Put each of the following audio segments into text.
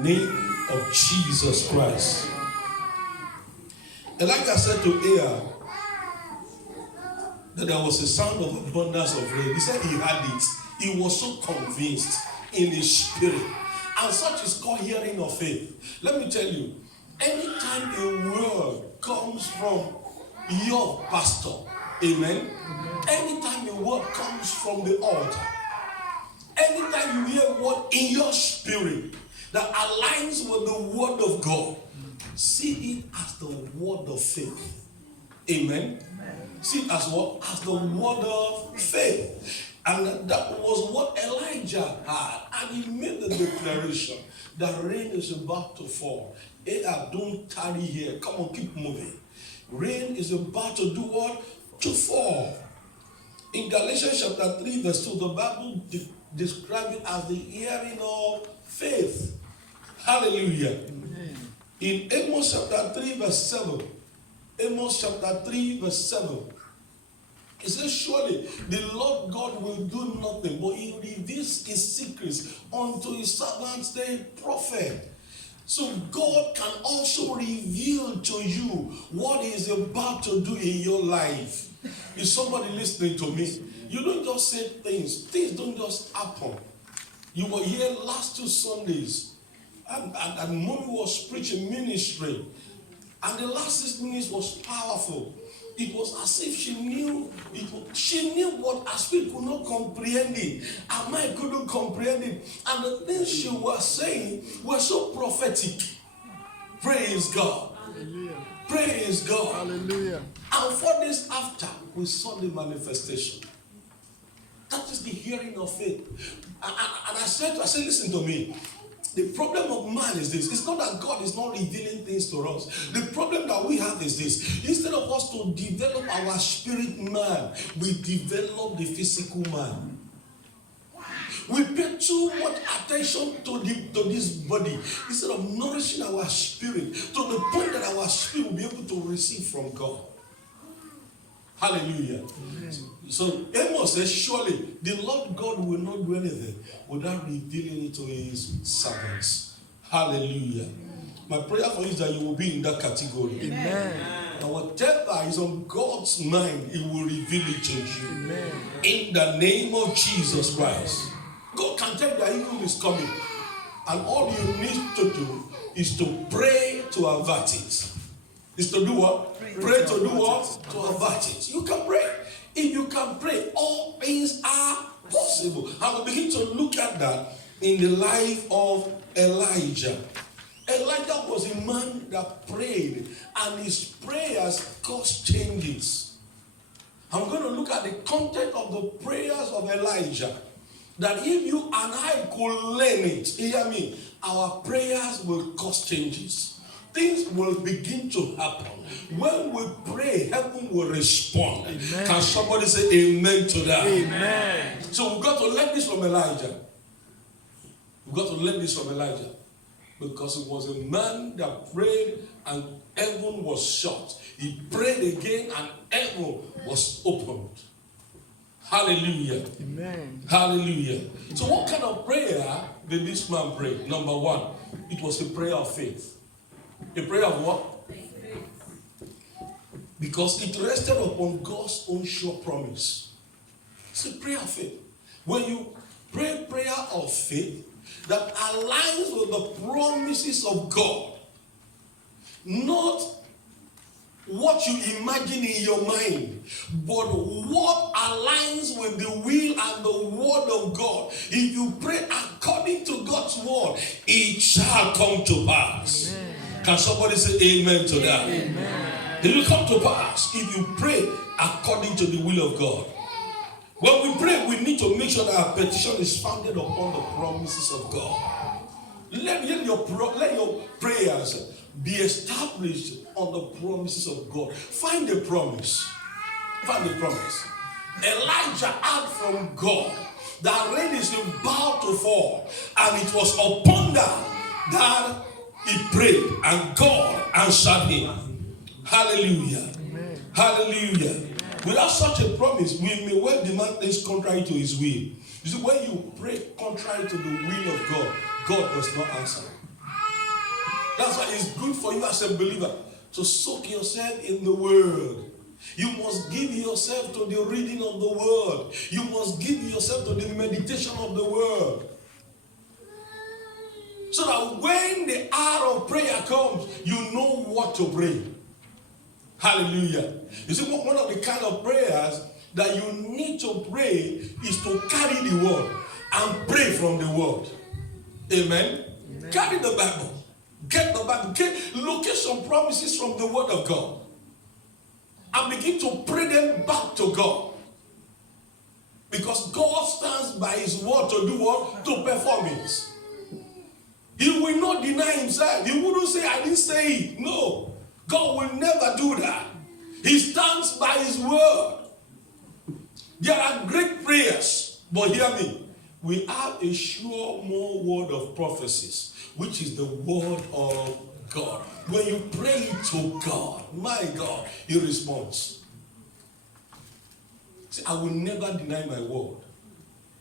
Name of Jesus Christ. And like I said to Ahab, that there was a sound of abundance of rain. He said he had it. He was so convinced in his spirit. And such is called hearing of faith. Let me tell you, anytime a word comes from your pastor, amen? Anytime a word comes from the altar, anytime you hear a word in your spirit that aligns with the word of God, see it as the word of faith. Amen? See it as what? As the word of faith. And that was what Elijah had. And he made the declaration that rain is about to fall. Ahab, don't tarry here. Come on, keep moving. Rain is about to do what? To fall. In Galatians chapter 3 verse 2, the Bible describes it as the hearing of faith. Hallelujah. Amen. In Amos chapter 3 verse 7, Amos chapter 3 verse 7, it says, surely the Lord God will do nothing, but he reveals his secrets unto his servants, the prophet. So God can also reveal to you what he is about to do in your life. Is somebody listening to me? You don't just say things. Things don't just happen. You were here last 2 Sundays, and Mommy was preaching ministry, and the last 6 minutes was powerful. It was as if she knew what her spirit could not comprehend it. Her mind couldn't comprehend it. And the things she was saying were so prophetic. Praise God. Hallelujah. Praise God. Hallelujah. And 4 days after, we saw the manifestation. That is the hearing of faith. And I said, listen to me. The problem of man is this. It's not that God is not revealing things to us. The problem that we have is this. Instead of us to develop our spirit man, we develop the physical man. We pay too much attention to this body instead of nourishing our spirit to the point that our spirit will be able to receive from God. Hallelujah. Amen. So Amos says, surely the Lord God will not do anything without revealing it to his servants. Hallelujah. Amen. My prayer for you is that you will be in that category. Amen. And whatever is on God's mind, he will reveal it to you. Amen. In the name of Jesus Christ. God can tell you that evil is coming. And all you need to do is to pray to avert it. Is to do what? Pray to do what? To avert it. You can pray. If you can pray, all things are possible. And we'll begin to look at that in the life of Elijah. Elijah was a man that prayed, and his prayers caused changes. I'm going to look at the content of the prayers of Elijah. That if you and I could learn it, hear me, our prayers will cause changes. Things will begin to happen. When we pray, heaven will respond. Amen. Can somebody say amen to that? Amen. So we've got to learn this from Elijah. We've got to learn this from Elijah. Because it was a man that prayed and heaven was shut. He prayed again and heaven was opened. Hallelujah. Amen. Hallelujah. So what kind of prayer did this man pray? Number 1, it was a prayer of faith. A prayer of what? Because it rested upon God's own sure promise. It's a prayer of faith. When you pray prayer of faith that aligns with the promises of God, not what you imagine in your mind, but what aligns with the will and the word of God. If you pray according to God's word, it shall come to pass. Amen. Can somebody say amen to that? Amen. It will come to pass if you pray according to the will of God. When we pray, we need to make sure that our petition is founded upon the promises of God. Let your prayers be established on the promises of God. Find the promise. Find the promise. Elijah heard from God that rain is about to fall, and it was upon that he prayed, and God answered him. Hallelujah. Amen. Hallelujah. Amen. Without such a promise, we may well demand things contrary to his will. You see, when you pray contrary to the will of God, God does not answer. That's why it's good for you as a believer to soak yourself in the word. You must give yourself to the reading of the word. You must give yourself to the meditation of the word. So that when the hour of prayer comes, you know what to pray. Hallelujah. You see, one of the kind of prayers that you need to pray is to carry the word and pray from the word. Amen. Amen. Carry the Bible. Get the Bible. Locate some promises from the word of God. And begin to pray them back to God. Because God stands by his word to do what? To perform it. He will not deny himself. He wouldn't say, I didn't say it. No. God will never do that. He stands by his word. There are great prayers. But hear me. We have a sure more word of prophecies, which is the word of God. When you pray to God, my God, he responds. See, I will never deny my word.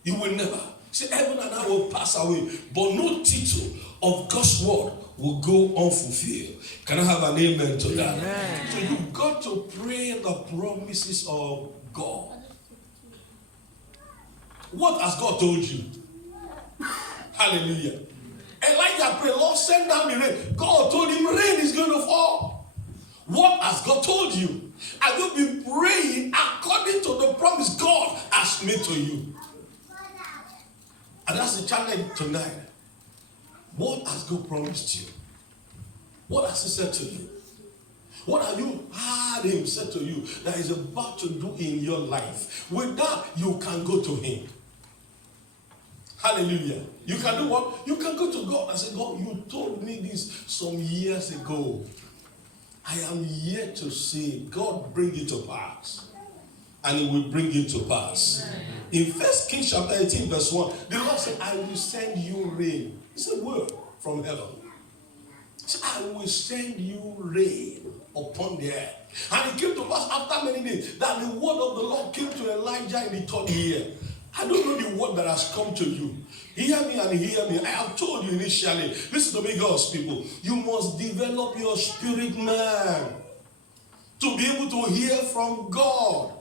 He will never. See, heaven and earth will pass away, but no title of God's word will go unfulfilled. Can I have an amen to that? Amen. So you've got to pray the promises of God. What has God told you? Hallelujah. Elijah prayed, Lord, send down the rain. God told him rain is going to fall. What has God told you? Have you been praying according to the promise God has made to you? And that's the challenge tonight. What has God promised you? What has he said to you? What have you heard him say to you that he's about to do in your life? With that, you can go to him. Hallelujah. You can do what? You can go to God and say, God, you told me this some years ago. I am yet to see it. God, bring it to pass. And he will bring it to pass. Amen. In 1 Kings chapter 18 verse 1, the Lord said, I will send you rain. It's a word from heaven. He said, I will send you rain upon the earth. And it came to pass after many days that the word of the Lord came to Elijah in the 3rd year. I don't know the word that has come to you. Hear me and hear me. I have told you initially, listen to me, God's people. You must develop your spirit man to be able to hear from God.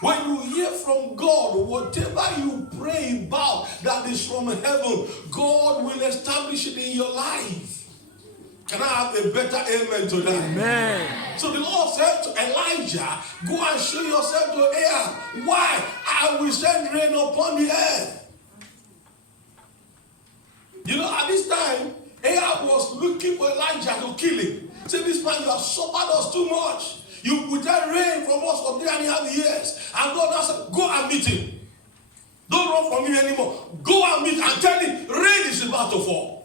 When you hear from God, whatever you pray about that is from heaven, God will establish it in your life. Can I have a better amen to that? Amen. So the Lord said to Elijah, go and show yourself to Ahab. Why? I will send rain upon the earth. You know, at this time, Ahab was looking for Elijah to kill him. Say, this man, you have suffered us too much. You withheld rain from us for 3.5 years. And God said, go and meet him. Don't run from him anymore. Go and meet and tell him, rain is about to fall.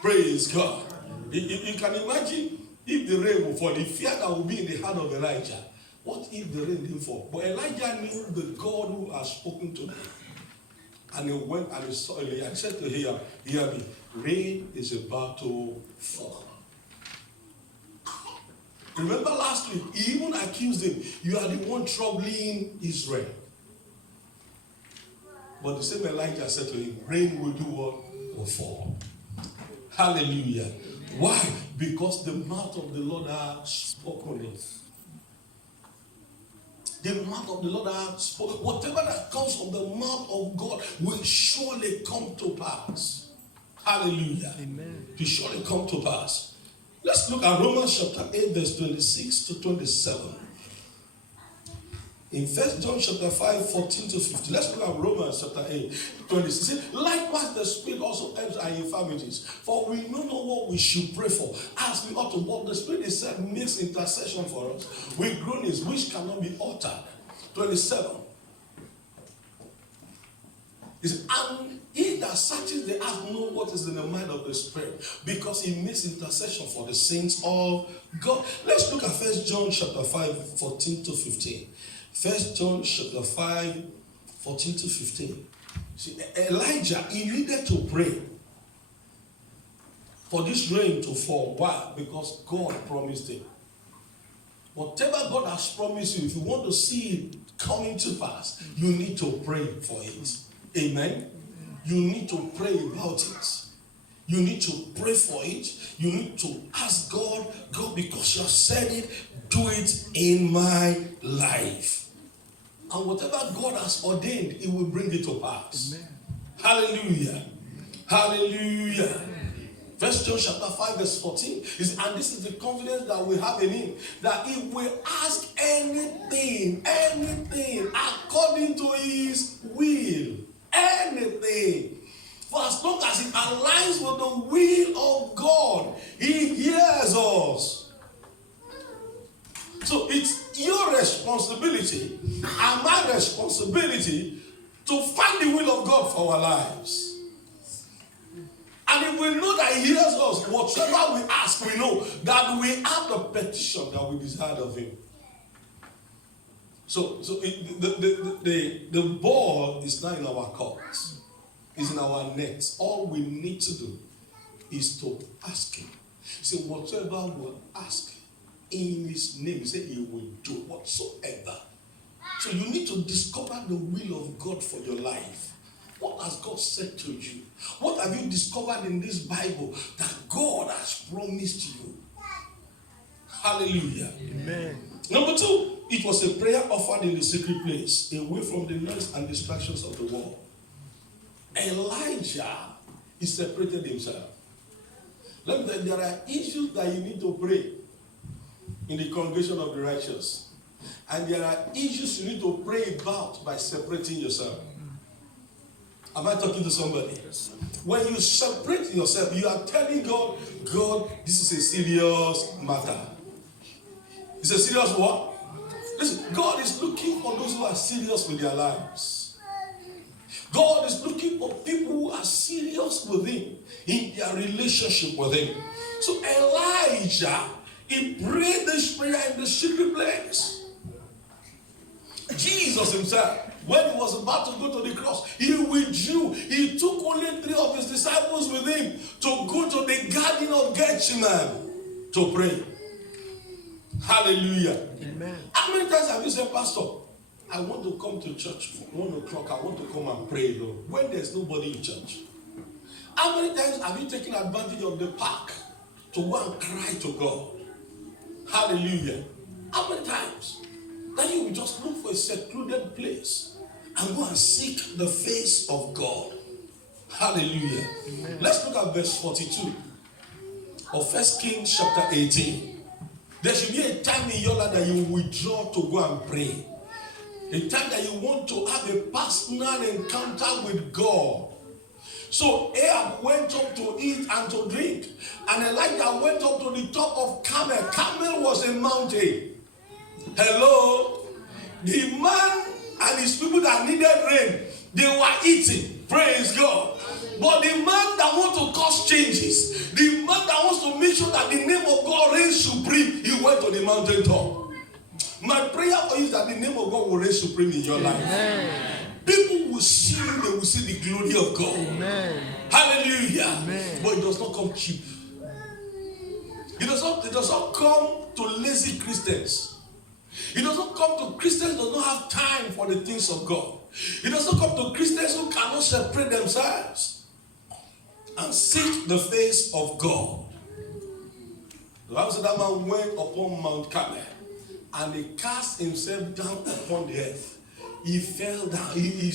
Praise God. You can imagine if the rain will fall, the fear that will be in the heart of Elijah. What if the rain didn't fall? But Elijah knew the God who has spoken to him. And he went and he saw Elijah and said to him, hear me, rain is about to fall. Remember last week, he even accused him, you are the one troubling Israel. But the same Elijah said to him, rain will do what? Will fall. Hallelujah. Why? Because the mouth of the Lord has spoken it. The mouth of the Lord has spoken. Whatever that comes from the mouth of God will surely come to pass. Hallelujah. Amen. It will surely come to pass. Let's look at Romans chapter 8, verse 26 to 27. In 1 John chapter 5, 14 to 15. Let's look at Romans chapter 8, 26. Likewise, the Spirit also helps our infirmities. For we know not what we should pray for, as we ought to. But the Spirit itself makes intercession for us with groanings which cannot be uttered. 27. And he that searches the heart knows what is in the mind of the Spirit, because he makes intercession for the saints of God. Let's look at 1 John chapter 5, 14 to 15. 1 John chapter 5, 14 to 15. See, Elijah, he needed to pray for this rain to fall. Why? Because God promised it. Whatever God has promised you, if you want to see it coming to pass, you need to pray for it. Amen? You need to pray about it. You need to pray for it. You need to ask God, God, because you have said it, do it in my life. And whatever God has ordained, He will bring it to pass. Amen. Hallelujah. Hallelujah. First John chapter 5 verse 14 is, and this is the confidence that we have in Him, that if we ask anything according to His will, anything, for as long as it aligns with the will of God, He hears us. So it's your responsibility and my responsibility to find the will of God for our lives. And if we know that He hears us, whatever we ask, we know that we have the petition that we desired of Him. So the ball is not in our court. It's in our net. All we need to do is to ask Him. So whatever we ask in His name, He said He will do whatsoever. So you need to discover the will of God for your life. What has God said to you? What have you discovered in this Bible that God has promised you? Hallelujah. Amen. Number 2, it was a prayer offered in the secret place, away from the noise and distractions of the world. Elijah, he separated himself. Let me tell you, there are issues that you need to pray in the congregation of the righteous. And there are issues you need to pray about by separating yourself. Am I talking to somebody? Yes, when you separate yourself, you are telling God, God, this is a serious matter. It's a serious what? Listen, God is looking for those who are serious with their lives. God is looking for people who are serious with Him in their relationship with Him. So Elijah, he prayed this prayer in the secret place. Jesus Himself, when He was about to go to the cross, He withdrew. He took only 3 of His disciples with Him to go to the Garden of Gethsemane to pray. Hallelujah. Amen. How many times have you said, Pastor, I want to come to church for 1 o'clock. I want to come and pray, Lord, when there's nobody in church? How many times have you taken advantage of the park to go and cry to God? Hallelujah. How many times? That you will just look for a secluded place and go and seek the face of God. Hallelujah. Amen. Let's look at verse 42 of 1 Kings chapter 18. There should be a time in your life that you withdraw to go and pray. A time that you want to have a personal encounter with God. So Ahab went up to eat and to drink. And Elijah went up to the top of Carmel. Carmel was a mountain. Hello? The man and his people that needed rain, they were eating. Praise God. But the man that wants to cause changes, the man that wants to make sure that the name of God reigns supreme, he went to the mountain top. My prayer for you is that the name of God will reign supreme in your life. Amen. People will see you, they will see the glory of God. Amen. Hallelujah. Amen. But it does not come cheap. It does not come to lazy Christians. It does not come to Christians who do not have time for the things of God. It does not come to Christians who cannot separate themselves and seek the face of God. The Bible said that man went upon Mount Carmel and he cast himself down upon the earth. He fell down. He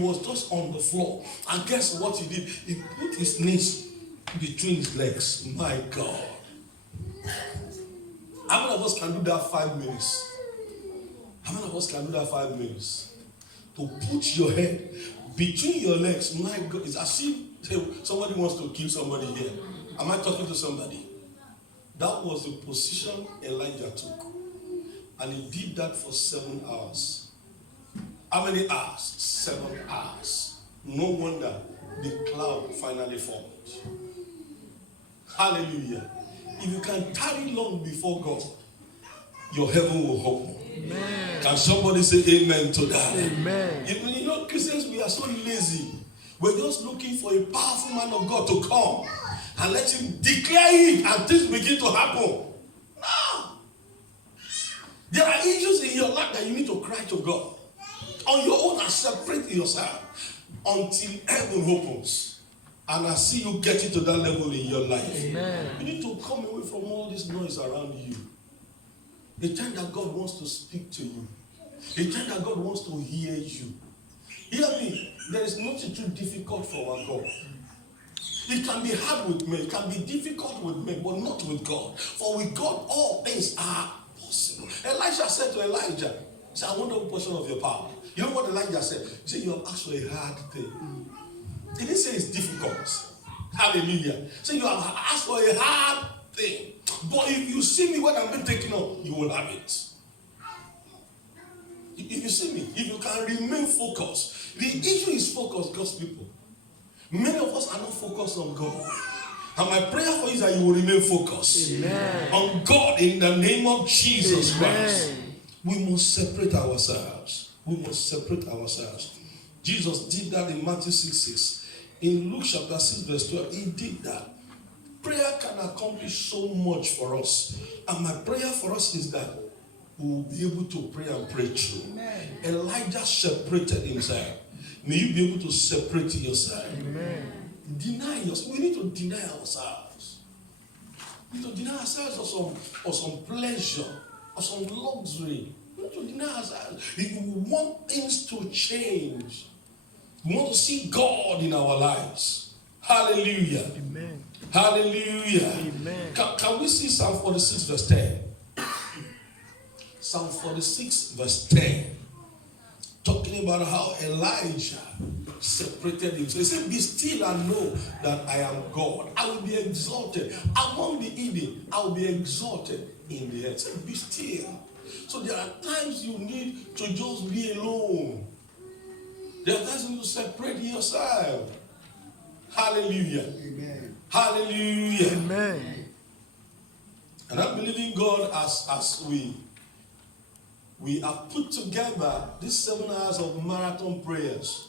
was just on the floor. And guess what he did? He put his knees between his legs. My God. How many of us can do that 5 minutes? How many of us can do that 5 minutes? To put your head between your legs. My God, it's as if somebody wants to kill somebody here. Am I talking to somebody? That was the position Elijah took. And he did that for 7 hours. How many hours? 7 hours. No wonder the cloud finally formed. Hallelujah. If you can tarry long before God, your heaven will open. Amen. Can somebody say amen to that? Amen. You know, Christians, we are so lazy. We're just looking for a powerful man of God to come and let him declare it and things begin to happen. No. There are issues in your life that you need to cry to God on your own and separate yourself until heaven opens. And I see you getting to that level in your life. Amen. You need to come away from all this noise around you. The time that God wants to speak to you. The time that God wants to hear you. Hear me. There is nothing too difficult for our God. It can be hard with men. It can be difficult with men, but not with God. For with God, all things are possible. Elisha said to Elijah, he said, I want a portion of your power. You know what Elijah said? He said, you have asked for a hard thing. He didn't say it's difficult. Hallelujah. So you have asked for a hard thing. But if you see me when I'm being taken up, you will have it. If you see me, if you can remain focused. The issue is focus, God's people. Many of us are not focused on God. And my prayer for you is that you will remain focused. Amen. On God in the name of Jesus Amen. Christ. We must separate ourselves. We must separate ourselves. Jesus did that in Matthew 6:6. In Luke chapter 6 verse 12, he did that. Prayer can accomplish so much for us. And my prayer for us is that we will be able to pray and pray through. Amen. Elijah separated himself. May you be able to separate yourself. Amen. Deny yourself. We need to deny ourselves. We need to deny ourselves of some pleasure, of some luxury. We need to deny ourselves. If we want things to change, we want to see God in our lives. Hallelujah. Amen. Hallelujah. Amen. Can we see Psalm 46 verse 10? Psalm 46 verse 10. Talking about how Elijah separated himself. He said, be still and know that I am God. I will be exalted. Among the heathen, I will be exalted in the earth. Say, be still. So there are times you need to just be alone. There are times you need to separate yourself. Hallelujah. Amen. Hallelujah. Amen. And I'm believing God as we have put together these 7 hours of marathon prayers.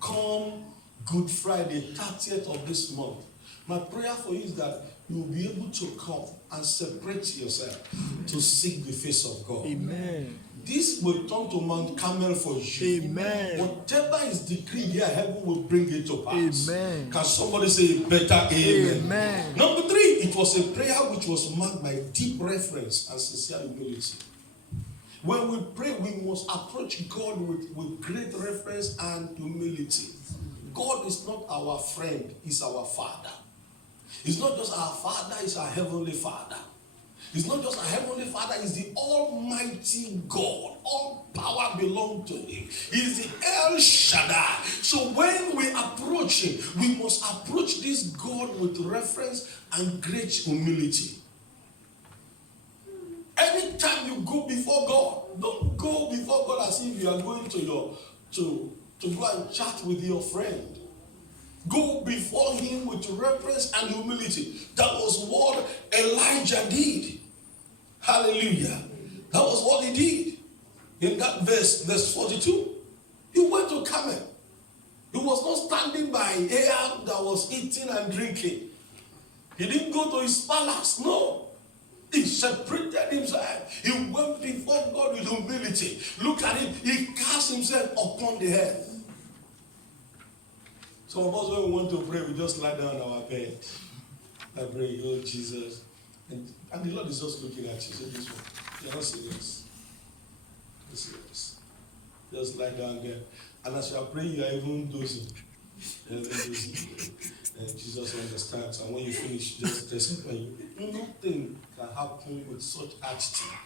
Come Good Friday, 30th of this month. My prayer for you is that you will be able to come and separate yourself to seek the face of God. Amen. This will turn to Mount Carmel for you. Amen. Whatever is decreed here, heaven will bring it to pass. Amen. Can somebody say better amen? Amen. Number 3, it was a prayer which was marked by deep reverence and sincere humility. When we pray, we must approach God with great reverence and humility. God is not our friend, He's our Father. He's not just our Father, He's our Heavenly Father. He's not just our Heavenly Father, He's the Almighty God. All power belongs to Him. He's the El Shaddai. So when we approach Him, we must approach this God with reverence and great humility. Anytime you go before God, don't go before God as if you are going to go and chat with your friend. Go before Him with reverence and humility. That was what Elijah did. Hallelujah. That was what he did. In that verse 42, he went to Carmel. He was not standing by Ahab that was eating and drinking. He didn't go to his palace. No. He separated himself. He went before God with humility. Look at him. He cast himself upon the earth. Some of us, when we want to pray, we just lie down on our bed. I pray, oh Jesus. And the Lord is just looking at you. Say this one. You're not serious. You're serious. Just lie down there. And as you are praying, you are even dozing. You're even dozing. And Jesus understands. And when you finish, just when you, nothing can happen with such attitude.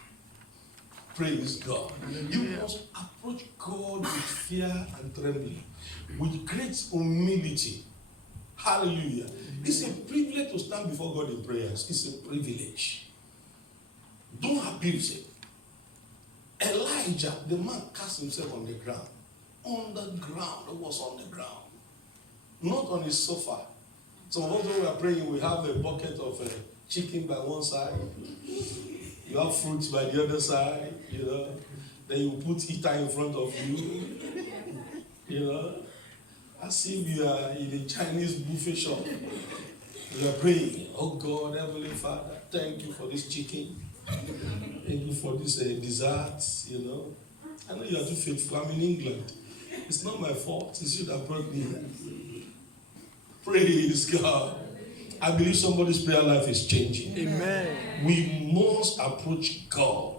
Praise God. You must approach God with fear and trembling, with great humility. Hallelujah. It's a privilege to stand before God in prayers. It's a privilege. Don't abuse it. Elijah, the man cast himself on the ground. On the ground. It was on the ground. Not on his sofa. Some of us when we are praying, we have a bucket of chicken by one side. You have fruits by the other side, you know. Then you put heater in front of you, you know. As if you are in a Chinese buffet shop. You are praying, oh God, Heavenly Father, thank you for this chicken. Thank you for this dessert, you know. I know you are too faithful. I'm in England. It's not my fault. It's you that brought me here. Praise God. I believe somebody's prayer life is changing. Amen. We must approach God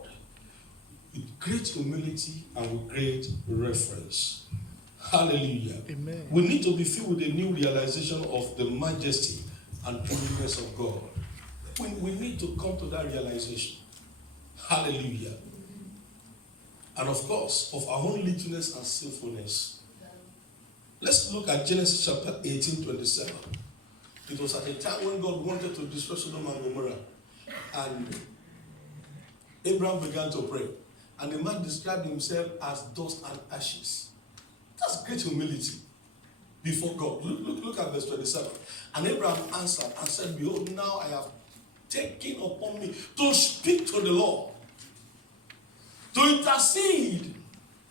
with great humility and with great reverence. Hallelujah. Amen. We need to be filled with a new realization of the majesty and truthfulness of God. We need to come to that realization. Hallelujah. And of course, of our own littleness and sinfulness. Let's look at Genesis chapter 18:27. It was at a time when God wanted to destroy Sodom and Gomorrah. And Abraham began to pray. And the man described himself as dust and ashes. That's great humility before God. Look at verse 27. And Abraham answered and said, behold, now I have taken upon me to speak to the Lord, to intercede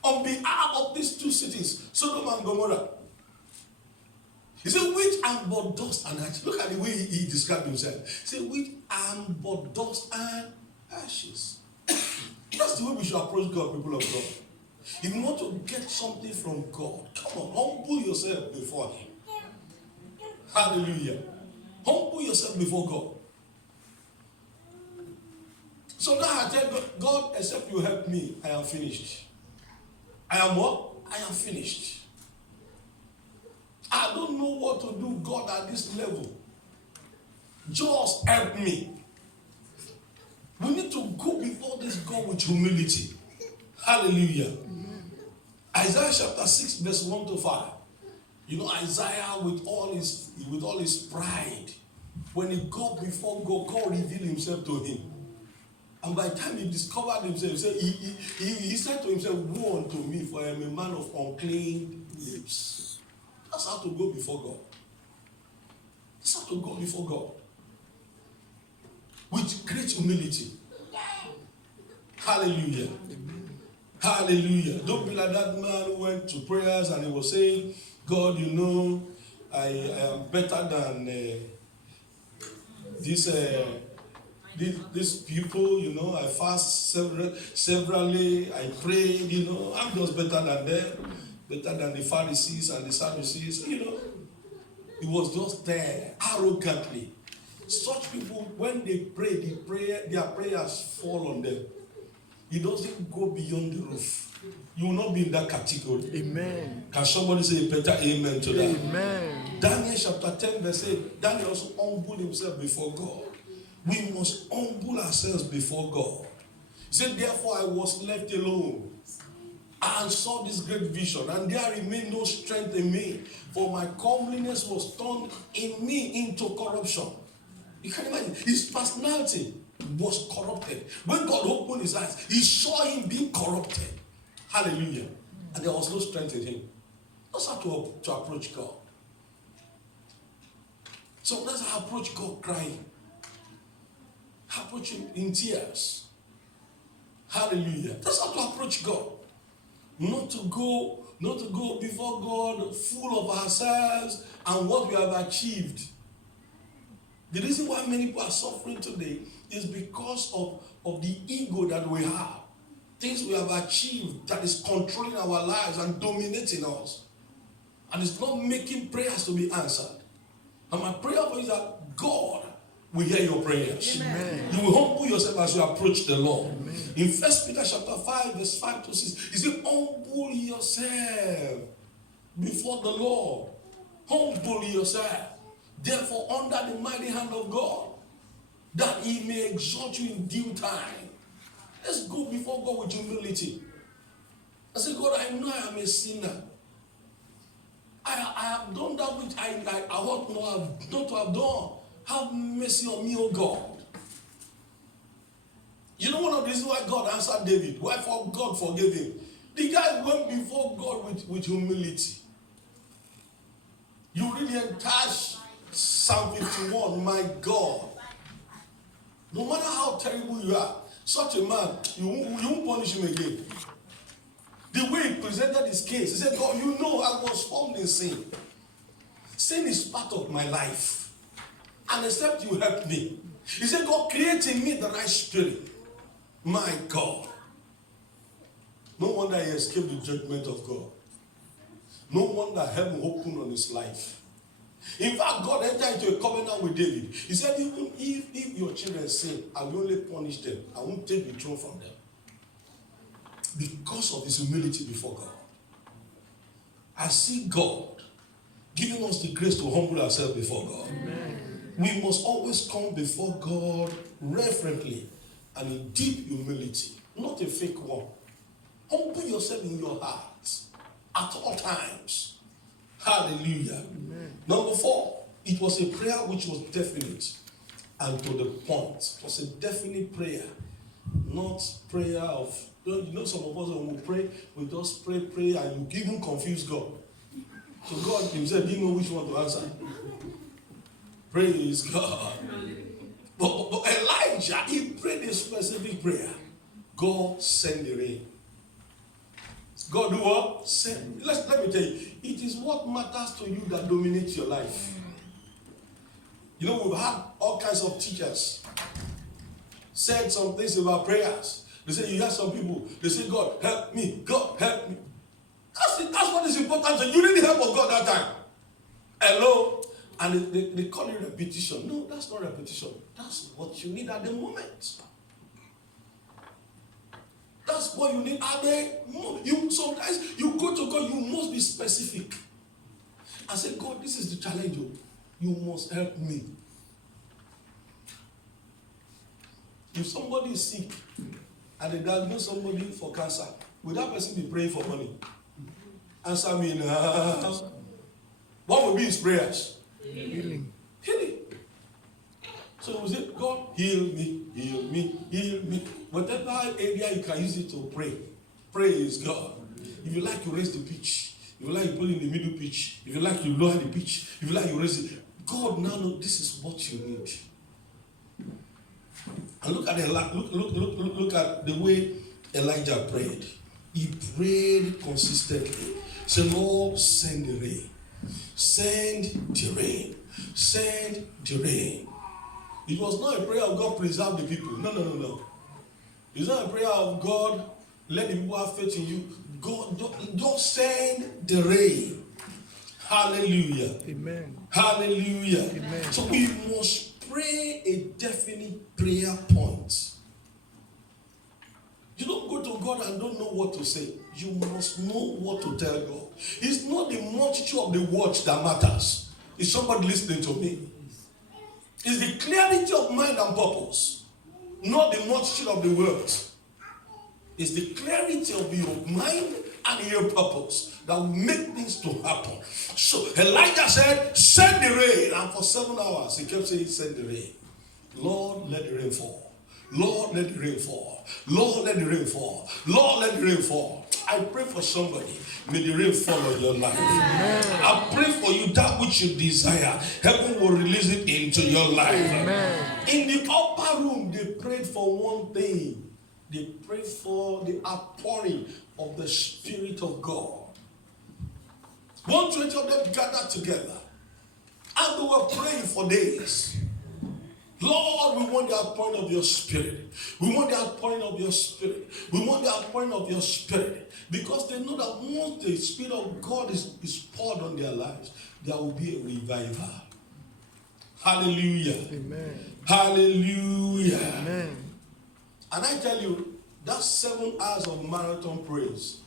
on behalf of these two cities, Sodom and Gomorrah. He said, which am but dust and ashes. Look at the way he described himself. He said, which am but dust and ashes. That's the way we should approach God, people of God. If you want to get something from God, come on, humble yourself before Him. Hallelujah. Humble yourself before God. So now I tell God, except you help me, I am finished. I am what? I am finished. I don't know what to do, God, at this level. Just help me. We need to go before this God with humility. Hallelujah. Isaiah chapter 6, verse 1 to 5. You know, Isaiah with all his pride, when he got before God, God revealed himself to him. And by the time he discovered himself, he said to himself, woe unto me, for I am a man of unclean lips. That's how to go before God. That's how to go before God. With great humility. Hallelujah. Hallelujah. Don't be like that man who went to prayers and he was saying, God, you know, I am better than these people, you know, I fast severally, I pray, you know, I'm just better than them, better than the Pharisees and the Sadducees, you know. He was just there, arrogantly. Such people, when they pray, their prayers fall on them. It doesn't go beyond the roof. You will not be in that category. Amen. Can somebody say a better amen to that? Amen. Daniel chapter 10 verse 8. Daniel also humbled himself before God. We must humble ourselves before God. He said, therefore I was left alone and saw this great vision, and there remained no strength in me, for my comeliness was turned in me into corruption. You can imagine, his personality was corrupted. When God opened his eyes, he saw him being corrupted. Hallelujah. And there was no strength in him. That's how to approach God. So that's how I approach God, crying. I approach him in tears. Hallelujah. That's how to approach God. Not to go before God full of ourselves and what we have achieved. The reason why many people are suffering today is because of the ego that we have. Things we have achieved that is controlling our lives and dominating us. And it's not making prayers to be answered. And my prayer for you is that God will hear your prayers. Amen. You will humble yourself as you approach the Lord. Amen. In 1 Peter chapter 5, verse 5 to 6, he said, humble yourself before the Lord. Humble yourself. Therefore, under the mighty hand of God, that he may exalt you in due time. Let's go before God with humility. I say, God, I know I am a sinner. I have done that which I ought not to have done. Have mercy on me, O God. You know one of the reasons why God answered David, why God forgave him? The guy went before God with humility. You read the entire Psalm 51, my God. No matter how terrible you are, such a man, you won't punish him again. The way he presented his case, he said, God, you know I was formed in sin. Sin is part of my life. And except you help me. He said, God, create in me the right spirit. My God. No wonder he escaped the judgment of God. No wonder heaven opened on his life. In fact, God entered into a covenant with David. He said, even if your children sin, I will only punish them. I won't take the throne from them. Because of his humility before God. I see God giving us the grace to humble ourselves before God. Amen. We must always come before God reverently and in deep humility, not a fake one. Humble yourself in your heart at all times. Hallelujah. Amen. Number 4, it was a prayer which was definite and to the point. It was a definite prayer, not prayer of, you know, some of us when we pray, we just pray, and you even confuse God. So God himself didn't know which one to answer. Praise God. But Elijah, he prayed a specific prayer. God send the rain. God do what? Send. Let me tell you, it is what matters to you that dominates your life. You know, we've had all kinds of teachers said some things about prayers. They say, you have some people, they say, God, help me. God, help me. That's what is important. So you need the help of God that time. Hello? And they call it repetition. No, that's not repetition. That's what you need at the moment. That's what you need at the moment. Sometimes you go to God, you must be specific. And say, God, this is the challenge. You must help me. If somebody is sick and they diagnose somebody for cancer, will that person be praying for money? Answer me now. What will be his prayers? Healing. Healing. So we say, God, heal me, heal me, heal me. Whatever area you can use it to pray. Praise God. If you like, you raise the pitch. If you like, you put in the middle pitch. If you like, you lower the pitch. If you like, you raise it. God now knows this is what you need. And look at the way Elijah prayed. He prayed consistently. Say, Lord, send the rain. Send the rain. Send the rain. It was not a prayer of God preserve the people. No. It's not a prayer of God let the people have faith in you. God, don't send the rain. Hallelujah. Amen. Hallelujah. Amen. So we must pray a definite prayer point. You don't go to God and don't know what to say. You must know what to tell God. It's not the multitude of the words that matters. Is somebody listening to me? It's the clarity of mind and purpose, not the multitude of the words. It's the clarity of your mind and your purpose that will make things to happen. So Elijah said, send the rain. And for 7 hours, he kept saying, send the rain. Lord, let the rain fall. Lord, let the rain fall. Lord, let the rain fall. Lord, let the rain fall. I pray for somebody. May the rain fall on your life. Amen. I pray for you that which you desire. Heaven will release it into your life. Amen. In the upper room, they prayed for one thing. They prayed for the outpouring of the Spirit of God. 120 of them gathered together. And they were praying for days. Lord, we want the outpouring of your Spirit. We want the outpouring of your Spirit. We want the outpouring of your Spirit. Because they know that once the Spirit of God is poured on their lives, there will be a revival. Hallelujah. Amen. Hallelujah. Amen. And I tell you, that 7 hours of marathon praise,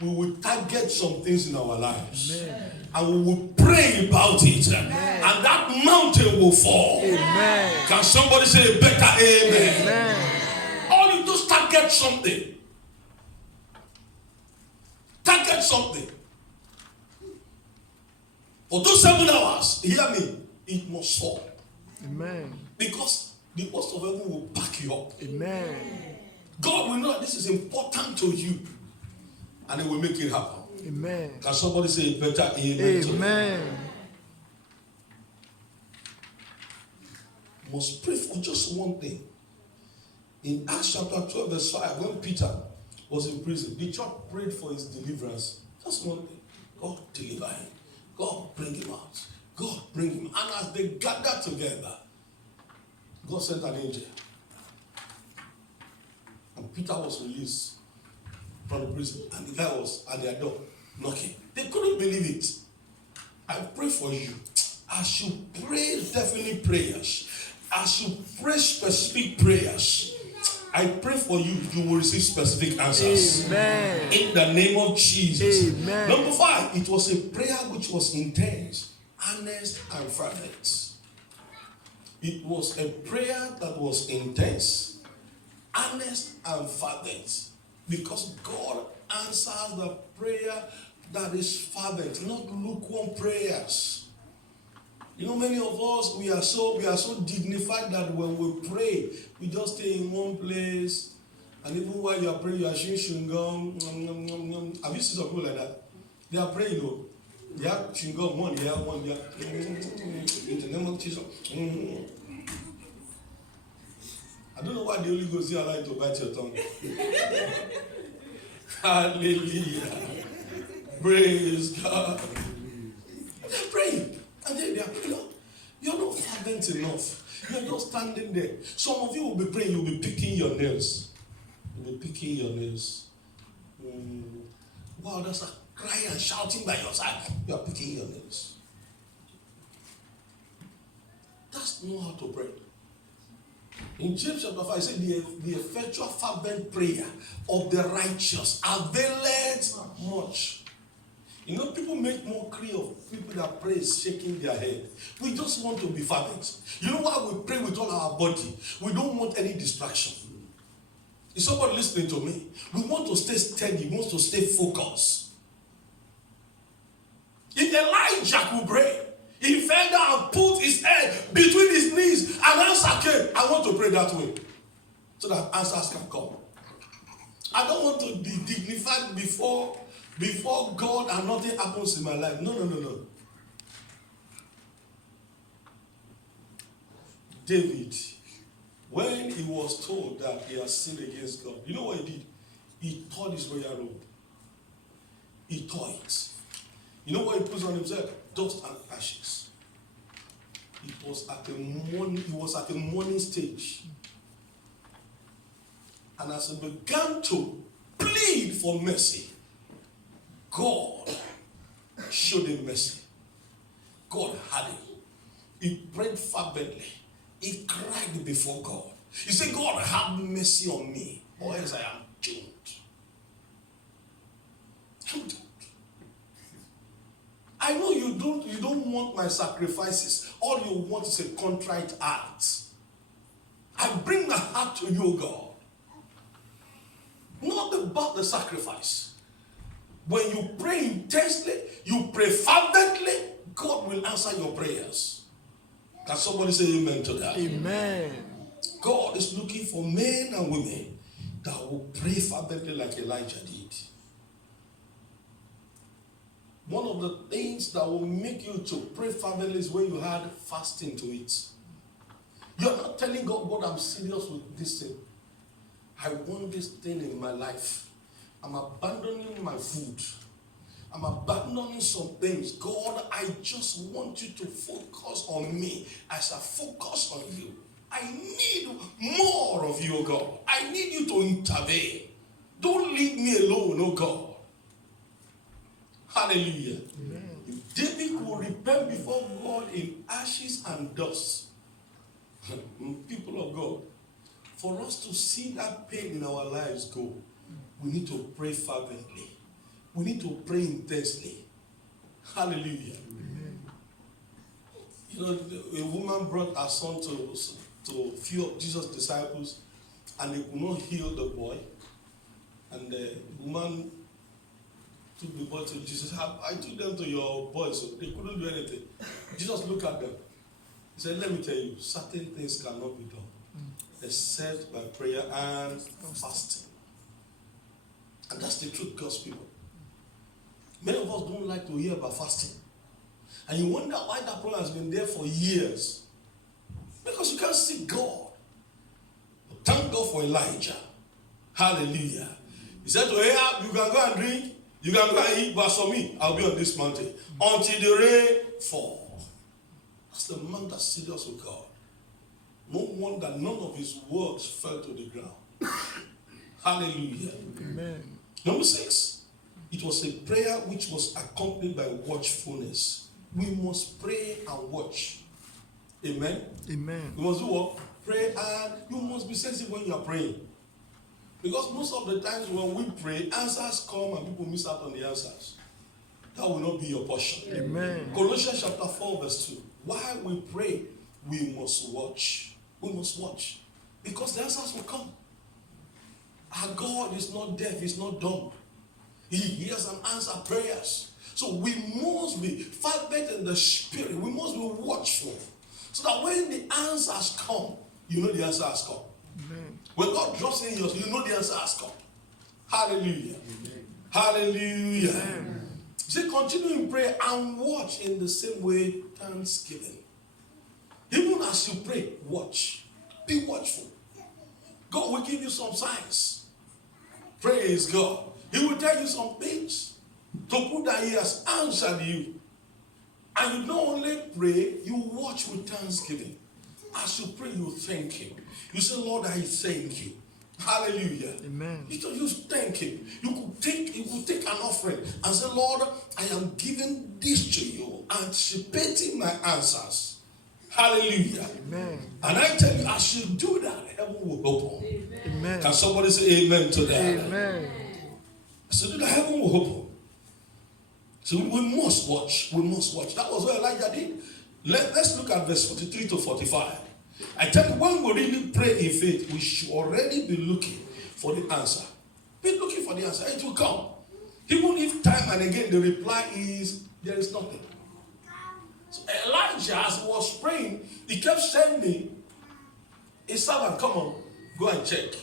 we will target some things in our lives. Amen. And we will pray about it. Amen. And that mountain will fall. Amen. Can somebody say a better amen? Amen. All you do is target something. Target something. For those 7 hours, hear me, it must fall. Amen. Because the host of heaven will back you up. Amen. God will know this is important to you. And it will make it happen. Amen. Can somebody say better amen? Amen. Must pray for just one thing. In Acts chapter 12 verse 5, when Peter was in prison, the church prayed for his deliverance. Just one thing. God deliver him. God bring him out. God bring him. And as they gathered together, God sent an angel. And Peter was released from the prison. And the guy was at their door knocking. They couldn't believe it. I pray for you. As you pray definite prayers, as you pray specific prayers, I pray for you, you will receive specific answers. Amen. In the name of Jesus. Amen. Number 5, it was a prayer which was intense, earnest, and fervent. It was a prayer that was intense, earnest, and fervent. Because God answers the prayer that is fervent, not lukewarm prayers. You know, many of us, we are so dignified that when we pray, we just stay in one place, and even while you are praying, you are chewing gum. Have you seen some people like that? They are praying, you know. They have chewing gum, one here, one here. In the name of Jesus. I don't know why the Holy Ghost here like to bite your tongue. Hallelujah. Praise God. They're praying. And then they are praying. You're not fervent enough. You're just standing there. Some of you will be praying, you'll be picking your nails. You'll be picking your nails. Wow, that's a crying and shouting by your side. You are picking your nails. That's not how to pray. In James chapter 5, it said the effectual fervent prayer of the righteous availeth much. You know, people make mockery of people that pray shaking their head. We just want to be fervent. You know why we pray with all our body? We don't want any distraction. Is somebody listening to me? We want to stay steady. We want to stay focused. If Elijah could pray, he fell down and put his head between his knees and answer came. I want to pray that way so that answers can come. I don't want to be dignified before God and nothing happens in my life. No. David, when he was told that he has sinned against God, you know what he did? He tore his royal robe. He tore it. You know what he puts on himself? Dust and ashes. He was at a mourning stage. And as he began to plead for mercy, God showed him mercy. God had him. He prayed fervently. He cried before God. He said, God, have mercy on me, or else I am doomed. I'm doomed. I know you don't want my sacrifices. All you want is a contrite heart. I bring my heart to you, God. Not about the sacrifice. When you pray intensely, you pray fervently, God will answer your prayers. Can somebody say amen to that? Amen. God is looking for men and women that will pray fervently like Elijah did. One of the things that will make you to pray fervently is when you add fasting to it. You're not telling God, God, I'm serious with this thing. I want this thing in my life. I'm abandoning my food. I'm abandoning some things. God, I just want you to focus on me as I focus on you. I need more of you, God. I need you to intervene. Don't leave me alone, oh God. Hallelujah. Amen. If David will repent before God in ashes and dust, people of God, for us to see that pain in our lives go, we need to pray fervently. We need to pray intensely. Hallelujah. Amen. You know, a woman brought her son to a few of Jesus' disciples, and they could not heal the boy. And the woman took the boy to Jesus. I took them to your boy, so they couldn't do anything. Jesus looked at them. He said, let me tell you, certain things cannot be done except by prayer and fasting. And that's the truth, God's people. Many of us don't like to hear about fasting. And you wonder why that problem has been there for years. Because you can't see God. But thank God for Elijah. Hallelujah. He said to Ahab, you can go and drink, you can go and eat, but for me, I'll be on this mountain until the rain falls. That's the man that's serious with God. No wonder none of his words fell to the ground. Hallelujah. Amen. Number 6, it was a prayer which was accompanied by watchfulness. we must pray and watch. Amen. Amen. You must do what? Pray, and you must be sensitive when you are praying. Because most of the times when we pray, answers come and people miss out on the answers. That will not be your portion. Amen. Colossians chapter 4 verse 2. While we pray, we must watch. We must watch. Because the answers will come. Our God is not deaf, He's not dumb. He hears and answers prayers. So we must be fervent in the spirit. We must be watchful. So that when the answers come, you know the answer has come. Amen. When God drops in yours, you know the answer has come. Hallelujah. Amen. Hallelujah. Amen. See, continue in prayer and watch in the same way thanksgiving. Even as you pray, watch. Be watchful. God will give you some signs. Praise God. He will tell you some things to put that He has answered you. And you don't only pray, you watch with thanksgiving. As you pray, you thank Him. You say, Lord, I thank you. Hallelujah. Amen. You thank Him. You could take an offering and say, Lord, I am giving this to you, anticipating my answers. Hallelujah. Amen. And I tell you, as you do that, heaven will open. Amen. Can somebody say amen to that? Amen. As you do that, heaven will open. So we must watch. We must watch. That was what Elijah did. Let's look at verse 43 to 45. I tell you, when we really pray in faith, we should already be looking for the answer. Be looking for the answer. It will come. Even if time and again the reply is, there is nothing. So Elijah, as he was praying, he kept sending his servant, come on, go and check.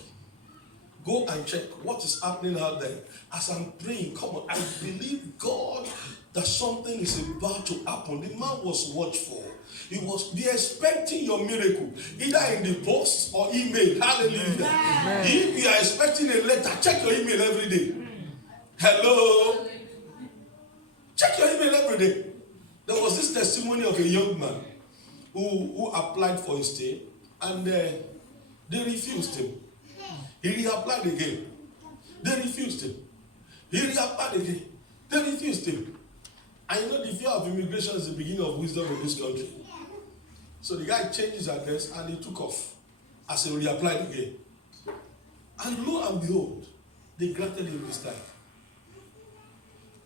Go and check what is happening out there. As I'm praying, come on, I believe God that something is about to happen. The man was watchful. He was expecting your miracle, either in the post or email. Hallelujah. Amen. If you are expecting a letter, check your email every day. Hello? Check your email every day. There was this testimony of a young man who applied for his stay, and they refused him. He reapplied again. They refused him. He reapplied again. They refused him. And you know, the fear of immigration is the beginning of wisdom in this country. So the guy changed his address and he took off as he reapplied again. And lo and behold, they granted him this time.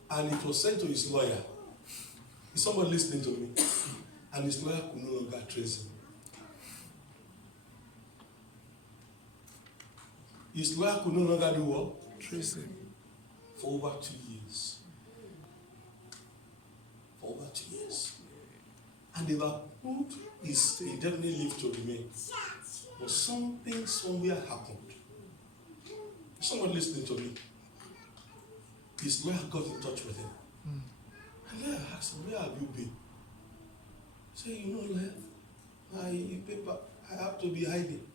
And it was sent to his lawyer. Is someone listening to me? And his lawyer could no longer trace him. His lawyer could no longer do what? Trace him. For over 2 years. For over 2 years. And they've approved his indefinite leave to remain. But something somewhere happened. Someone listening to me. His lawyer got in touch with him. And lawyer asked him, where have you been? He said, you know, lawyer, I have to be hiding.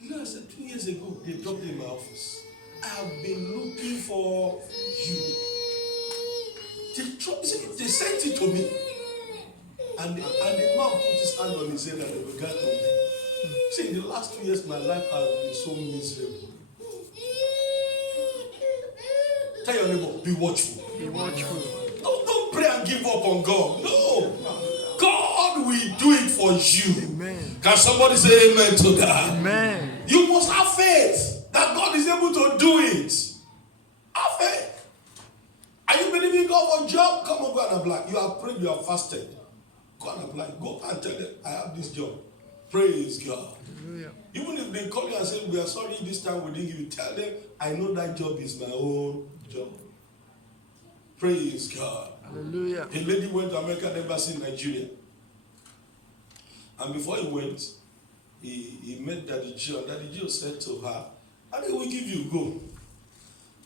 The lawyer said, 2 years ago, they dropped in my office. I have been looking for you. They sent it to me. And the man put his hand on his head and they began to weep. See, in the last 2 years, my life has been so miserable. Tell your neighbor, be watchful. Be watchful. Don't pray and give up on God. No. God will do it for you. Amen. Can somebody say amen to that? Amen. You must have faith that God is able to do it. Have faith. Are you believing God for a job? Come on, go and apply. You have prayed, you have fasted. Go and apply. Go and tell them, I have this job. Praise God. Hallelujah. Even if they call you and say, we are sorry this time we didn't give you, tell them, I know that job is my own job. Praise God. Hallelujah. A lady went to American Embassy in Nigeria. And before he went, he met Daddy Joe. And Daddy Joe said to her, and they will give you, go.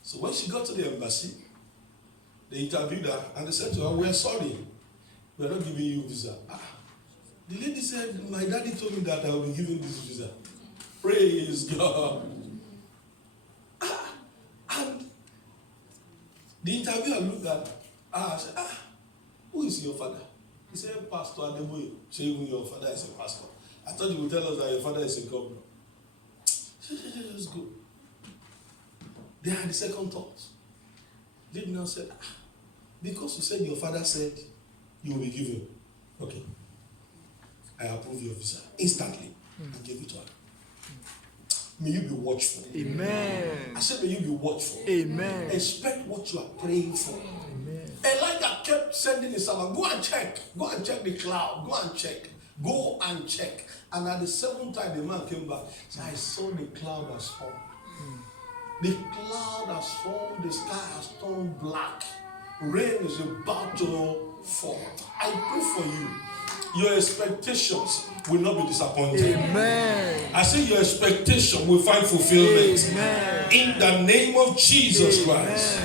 So when she got to the embassy, they interviewed her and they said to her, we are sorry. We are not giving you visa. The lady said, my daddy told me that I will be giving this visa. Praise God. And the interviewer looked at her and said, who is your father? He said, Pastor Adeboye. Say, even your father is a pastor. I thought you would tell us that your father is a governor. She said, let's go. They had the second thought. Lady now said, because you said your father said you will be given. Okay. I approve your visa. Instantly. And give it to her. May you be watchful. Amen. I said, may you be watchful. Amen. Expect what you are praying for. Amen. Elijah kept sending his servant, go and check. Go and check the cloud. Go and check. Go and check. And at the seventh time, the man came back. He said, I saw the cloud has formed. The cloud has formed. The sky has turned black. Rain is about to fall. I pray for you. Your expectations will not be disappointed. Amen. I say your expectation will find fulfillment. Amen. In the name of Jesus Amen. Christ.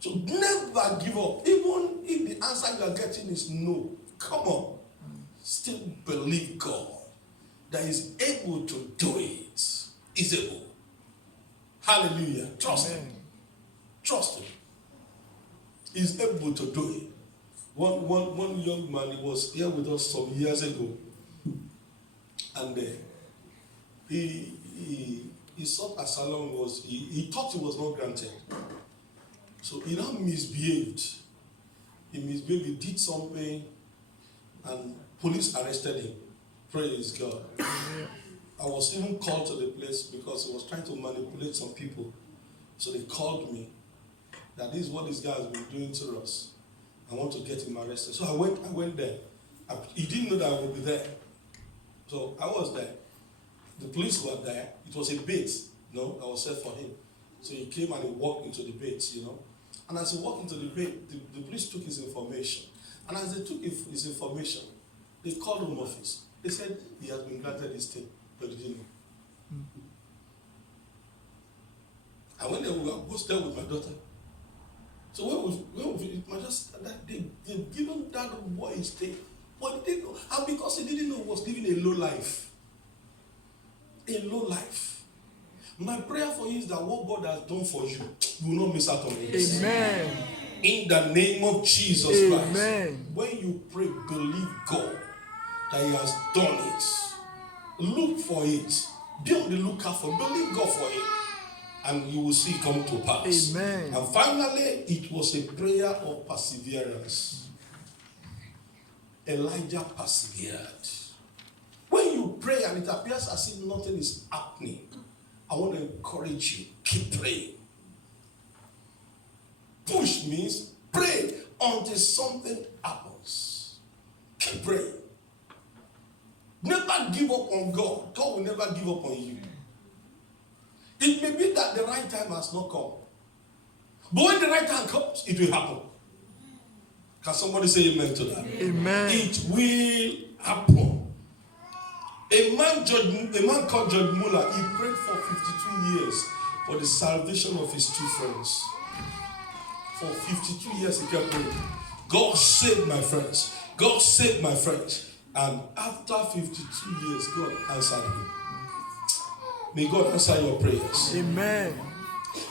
So never give up. Even if the answer you are getting is no, come on. Still believe God that is able to do it. Is able. Hallelujah. Trust Him. Trust Him. He's able to do it. One young man, he was here with us some years ago, and he sought asylum. He thought he was not granted, so he now misbehaved. He misbehaved. He did something, and police arrested him. Praise God. I was even called to the place because he was trying to manipulate some people. So they called me that this is what this guy has been doing to us. I want to get him arrested. So I went there. He didn't know that I would be there. So I was there. The police were there. It was a bait, I was set for him. So he came and he walked into the bait, And as he walked into the bait, the police took his information. And as they took his information, they called home office. They said he has been granted his thing, but he didn't know. And when they were both there with my daughter, so they've given that boy his thing, but they didn't know. And because he didn't know, he was living a low life. A low life. My prayer for you is that what God has done for you, you will not miss out on it. Amen. In the name of Jesus Christ. Amen. When you pray, believe God that He has done it. Look for it. Be on the lookout for it. Believe God for it. And you will see it come to pass. Amen. And finally, it was a prayer of perseverance. Elijah persevered. When you pray and it appears as if nothing is happening, I want to encourage you, keep praying. Push means pray until something happens. Keep praying. Never give up on God. God will never give up on you. It may be that the right time has not come. But when the right time comes, it will happen. Can somebody say amen to that? Amen. It will happen. A man called George Muller, he prayed for 52 years for the salvation of his two friends. For 52 years he kept praying. God saved my friends. God saved my friends. And after 52 years, God answered him. May God answer your prayers. Amen.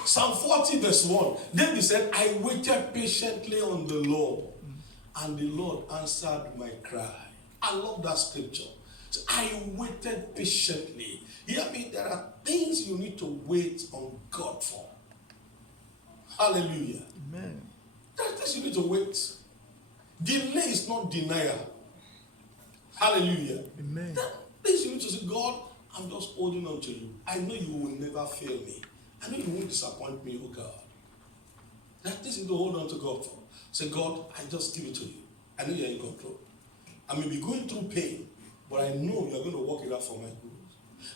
Psalm 40 verse 1. David said, I waited patiently on the Lord, and the Lord answered my cry. I love that scripture. So I waited patiently. Hear me, there are things you need to wait on God for. Hallelujah. Amen. There are things you need to wait. Delay is not denial. Hallelujah. Amen. There are things you need to say, God, I'm just holding on to you. I know you will never fail me. I know you won't disappoint me, oh God. There are things you need to hold on to God for. Say, God, I just give it to you. I know you're in control. I may be going through pain, but I know you're going to work it out for my good.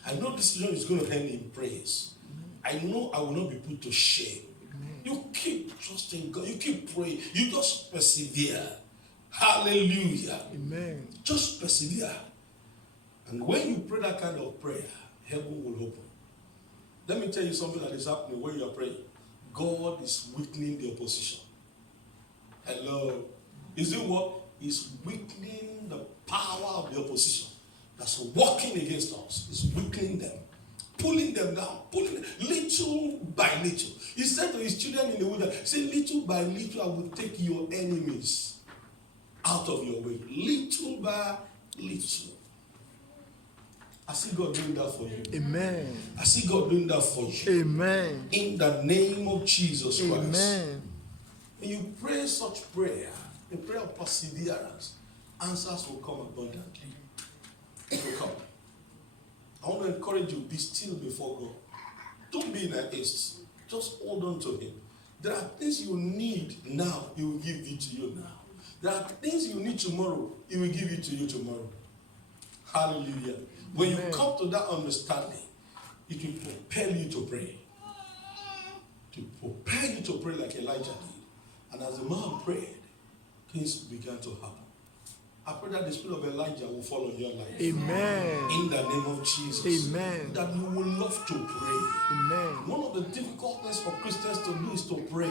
I know this decision is going to end in praise. I know I will not be put to shame. You keep trusting God. You keep praying. You just persevere. Hallelujah. Amen. Just persevere. And when you pray that kind of prayer, heaven will open. Let me tell you something that is happening when you are praying. God is weakening the opposition. Hello. Is it what? He's weakening the power of the opposition that's working against us. He's weakening them. Pulling them down. Pulling them little by little. He said to his children in the wilderness, say, little by little I will take your enemies out of your way. Little by little. I see God doing that for you. Amen. I see God doing that for you. Amen. In the name of Jesus Christ. Amen. When you pray such prayer, a prayer of perseverance, answers will come abundantly. It will come. I want to encourage you, be still before God. Don't be in a haste. Just hold on to Him. There are things you need now, He will give it to you now. There are things you need tomorrow, He will give it to you tomorrow. Hallelujah. When you come to that understanding, it will propel you to pray. To prepare you to pray like Elijah did. And as the man prayed, things began to happen. I pray that the spirit of Elijah will fall on your life. Amen. In the name of Jesus. Amen. That you will love to pray. Amen. One of the difficult things for Christians to do is to pray.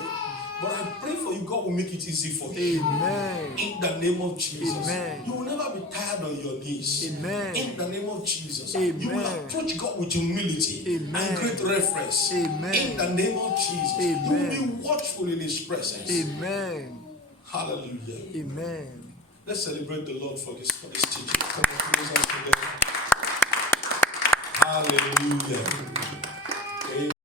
But I pray for you, God will make it easy for you. Amen. In the name of Jesus. Amen. You will never be tired on your knees. Amen. In the name of Jesus. Amen. You will approach God with humility Amen. and great reverence. Amen. In the name of Jesus. Amen. You will be watchful in His presence. Amen. Hallelujah. Amen. Let's celebrate the Lord for this teaching. Come on, praise Him today. Hallelujah.